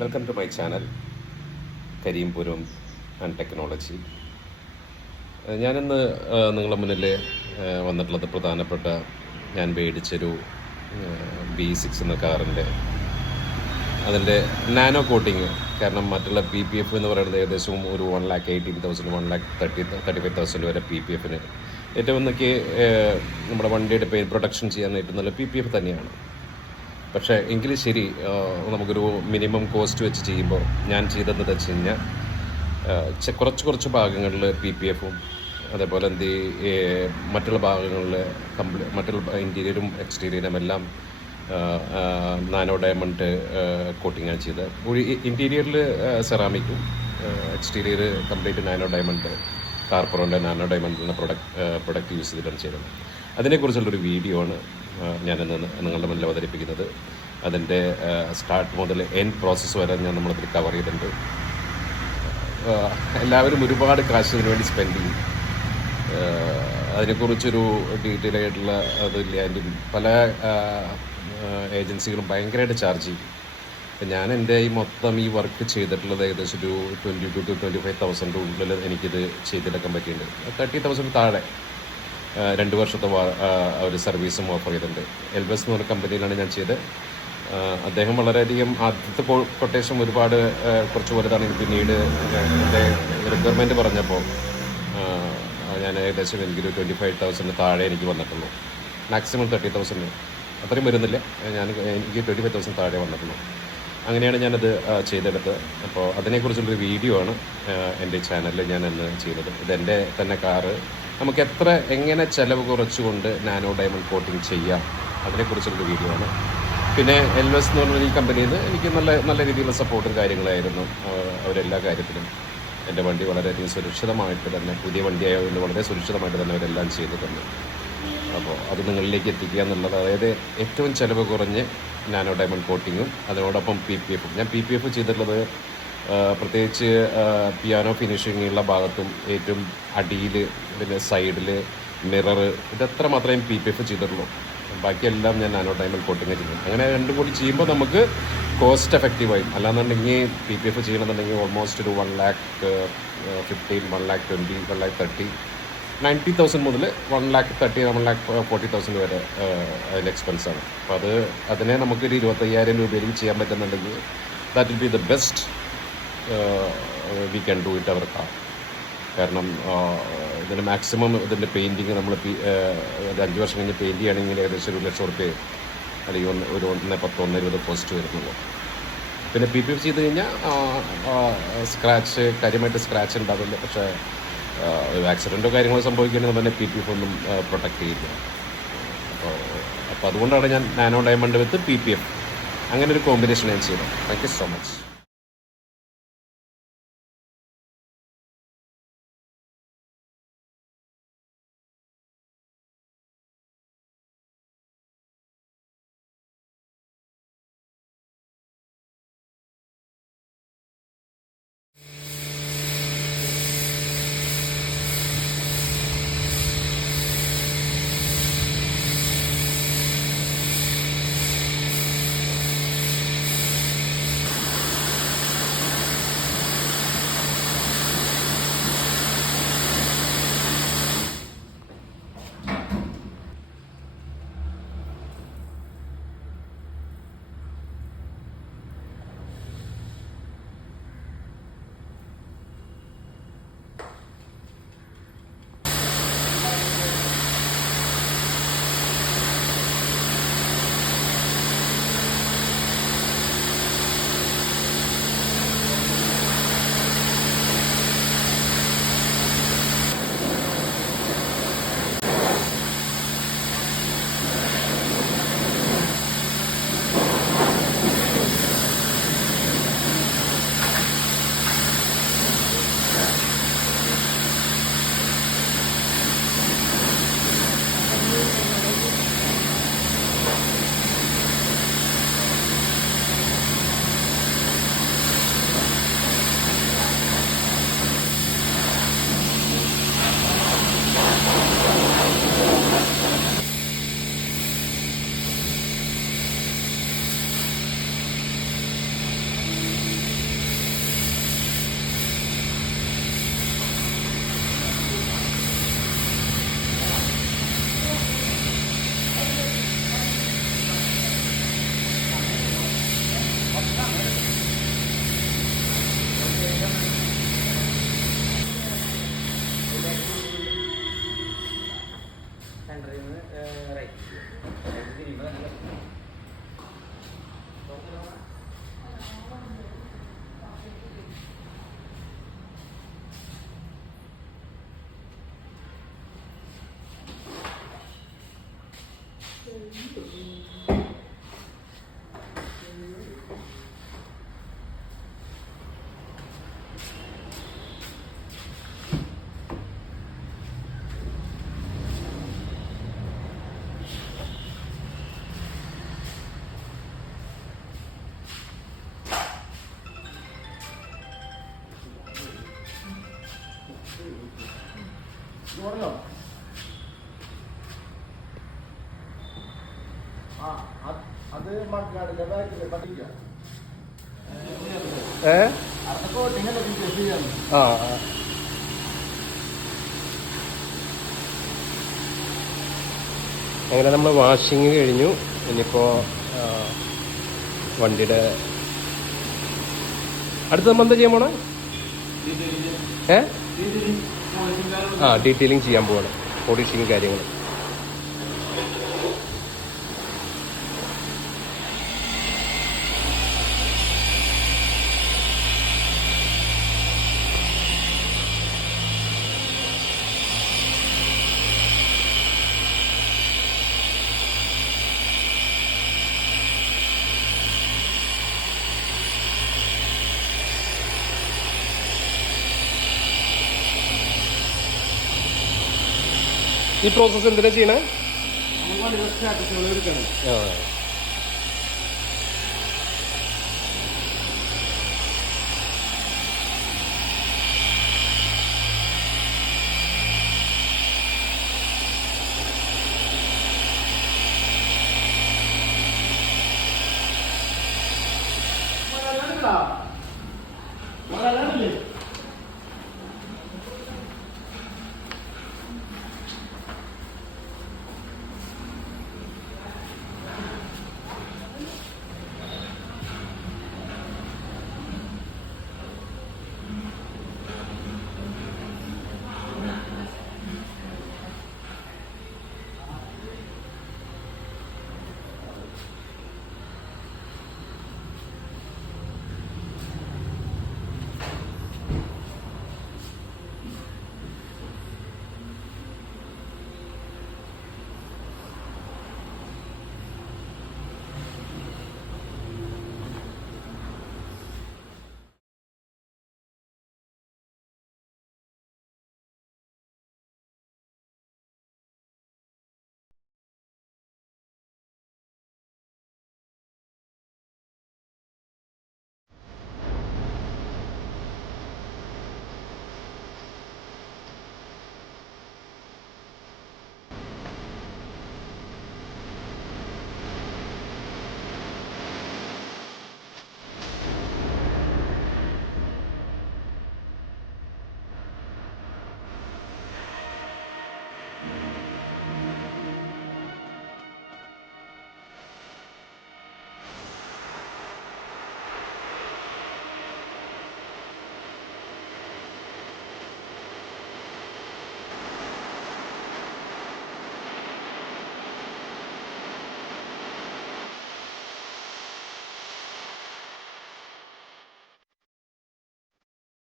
Welcome to my channel Karimpuram and technology. ഞാനിന്ന് നിങ്ങളുടെ മുന്നിൽ വന്നിട്ടുള്ളത് പ്രധാനപ്പെട്ട ഞാൻ മേടിച്ചൊരു B6 എന്ന കാറിൻ്റെ അതിൻ്റെ നാനോ കോട്ടിങ്. കാരണം മറ്റുള്ള PPF എന്ന് പറയുന്നത് ഏകദേശം ഒരു 1,18,000 1,35,000 വരെ PPFന് ഏറ്റവും നോക്കി നമ്മുടെ വണ്ടിയുടെ പെയിൻറ്റ് പ്രൊട്ടക്ഷൻ ചെയ്യാൻ നല്ല PPF തന്നെയാണ്. പക്ഷേ എങ്കിലും ശരി, നമുക്കൊരു മിനിമം കോസ്റ്റ് വെച്ച് ചെയ്യുമ്പോൾ ഞാൻ ചെയ്തതെന്ന് വെച്ച് കഴിഞ്ഞാൽ കുറച്ച് ഭാഗങ്ങളിൽ PPFും അതേപോലെ മറ്റുള്ള ഭാഗങ്ങളിൽ മറ്റുള്ള ഇൻറ്റീരിയറും എക്സ്റ്റീരിയറും എല്ലാം നാനോ ഡയമണ്ട് കോട്ടിങ്ങാണ് ചെയ്തത്. ഇൻറ്റീരിയറിൽ സെറാമിക്കും എക്സ്റ്റീരിയർ കംപ്ലീറ്റ് നാനോ ഡയമണ്ട് കാർപ്പറോൻ്റെ നാനോ ഡയമണ്ട് എന്ന പ്രൊഡക്റ്റ് യൂസ് ചെയ്തിട്ടാണ് ചെയ്തത്. അതിനെക്കുറിച്ചുള്ളൊരു വീഡിയോ ആണ് ഞാനിന്ന് നിങ്ങളുടെ മുന്നിൽ അവതരിപ്പിക്കുന്നത്. അതിൻ്റെ സ്റ്റാർട്ട് മുതൽ എൻഡ് പ്രോസസ്സ് വരെ നമ്മളതിൽ കവർ ചെയ്തിട്ടുണ്ട്. എല്ലാവരും ഒരുപാട് കാശ് ഇതിനു വേണ്ടി സ്പെൻഡ് ചെയ്യും. അതിനെക്കുറിച്ചൊരു ഡീറ്റെയിൽ ആയിട്ടുള്ള അതില്ല. അതിൻ്റെ പല ഏജൻസികളും ഭയങ്കരമായിട്ട് ചാർജ് ചെയ്യും. അപ്പം ഞാൻ എൻ്റെ മൊത്തം ഈ വർക്ക് ചെയ്തിട്ടുള്ളത് ഏകദേശം ഒരു 22,000 to 25,000 ഉള്ളിൽ എനിക്കിത് ചെയ്തെടുക്കാൻ പറ്റിയിട്ടുണ്ട്. 30,000 താഴെ 2 വർഷത്തെ ഒരു സർവീസും ഓഫർ ചെയ്തിട്ടുണ്ട്. എൽബസ് എന്ന് പറഞ്ഞ കമ്പനിയിലാണ് ഞാൻ ചെയ്തത്. അദ്ദേഹം വളരെയധികം ആദ്യത്തെ കൊട്ടേഷൻ ഒരുപാട് കുറച്ച് വലുതാണ്. പിന്നീട് എൻ്റെ റിക്വയർമെൻറ്റ് പറഞ്ഞപ്പോൾ ഞാൻ ഏകദേശം എനിക്കൊരു 25,000 താഴെ എനിക്ക് വന്നിട്ടുള്ളൂ. മാക്സിമം 30,000 അത്രയും വരുന്നില്ല. എനിക്ക് 25,000 താഴെ വന്നിട്ടുള്ളൂ. അങ്ങനെയാണ് ഞാനത് ചെയ്തെടുത്തത്. അപ്പോൾ അതിനെക്കുറിച്ചുള്ളൊരു വീഡിയോ ആണ് എൻ്റെ ചാനലിൽ ഞാൻ അന്ന് ചെയ്തത്. ഇതെൻ്റെ തന്നെ കാറ് നമുക്ക് എങ്ങനെ ചിലവ് കുറച്ചുകൊണ്ട് നാനോ ഡയമണ്ട് കോട്ടിങ് ചെയ്യാം അതിനെക്കുറിച്ചുള്ളൊരു വീഡിയോ ആണ്. പിന്നെ എൽവസ് എന്ന് പറഞ്ഞ ഈ കമ്പനിയിൽ നിന്ന് എനിക്ക് നല്ല രീതിയിലുള്ള സപ്പോർട്ടും കാര്യങ്ങളായിരുന്നു. അവരെല്ലാ കാര്യത്തിലും എൻ്റെ വണ്ടി വളരെയധികം സുരക്ഷിതമായിട്ട് തന്നെ, പുതിയ വണ്ടിയായതുകൊണ്ട് വളരെ സുരക്ഷിതമായിട്ട് തന്നെ അവരെല്ലാം ചെയ്തു തന്നു. അപ്പോൾ അത് നിങ്ങളിലേക്ക് എത്തിക്കുക എന്നുള്ളത്, അതായത് ഏറ്റവും ചിലവ് കുറഞ്ഞ് നാനോ ഡയമണ്ട് കോട്ടിങ്ങും അതിനോടൊപ്പം PPFും. ഞാൻ PPF ചെയ്തിട്ടുള്ളത് പ്രത്യേകിച്ച് പിയാനോ ഫിനിഷിങ്ങുള്ള ഭാഗത്തും ഏറ്റവും അടിയിൽ, പിന്നെ സൈഡിൽ മിറർ, ഇതത്ര മാത്രമേ PPF ചെയ്തിട്ടുള്ളൂ. ബാക്കിയെല്ലാം ഞാൻ നാനോ ഡയമണ്ട് കോട്ടിങ് ചെയ്യും. അങ്ങനെ രണ്ടും കൂടി ചെയ്യുമ്പോൾ നമുക്ക് കോസ്റ്റ് എഫക്റ്റീവായി. അല്ലാന്നുണ്ടെങ്കിൽ PPF ചെയ്യണമെന്നുണ്ടെങ്കിൽ ഓൾമോസ്റ്റ് ഒരു 1,15,000 1,20,000 1,30,000 90,000 മുതൽ 1,30,000 1,40,000 വരെ അതിൻ്റെ എക്സ്പെൻസാണ്. അപ്പോൾ അതിനെ നമുക്കൊരു 25,000 രൂപയിൽ ചെയ്യാൻ പറ്റുന്നുണ്ടെങ്കിൽ that will be the best we can do it our car. കാരണം ഇതിന് മാക്സിമം ഇതിൻ്റെ പെയിൻറ്റിങ് നമ്മൾ ഒരു 5 വർഷം കഴിഞ്ഞ് പെയിൻറ്റ് ചെയ്യുകയാണെങ്കിൽ ഏകദേശം 1,00,000 റുപ്യ അല്ലെങ്കിൽ ഒരു 1,10,000 1,20,000 കോസ്റ്റ് വരുന്നുള്ളൂ. പിന്നെ PPF ചെയ്ത് കഴിഞ്ഞാൽ കാര്യമായിട്ട് സ്ക്രാച്ച് ഉണ്ടാവില്ല. പക്ഷേ ഒരു ആക്സിഡൻറ്റോ കാര്യങ്ങളോ സംഭവിക്കുകയാണെങ്കിൽ തന്നെ PPF ഒന്നും പ്രൊട്ടക്റ്റ് ചെയ്യില്ല. അപ്പോൾ അതുകൊണ്ടാണ് ഞാൻ നാനോ ഡയമണ്ട് വിത്ത് PPF അങ്ങനെ ഒരു കോമ്പിനേഷൻ ഞാൻ ചെയ്തത്. Thank you so much. അങ്ങനെ നമ്മൾ വാഷിങ് കഴിഞ്ഞു. ഇനിയിപ്പോൾ വണ്ടിയുടെ അടുത്ത് നമ്മൾ എന്താ ചെയ്യാൻ പോണേ? ഡീറ്റെയിലിംഗ് ചെയ്യാൻ പോവാണ്, പോളിഷിങ് കാര്യങ്ങൾ. ഈ പ്രോസസ്സ് എന്തിനാ ചെയ്യണേ? Malalandi.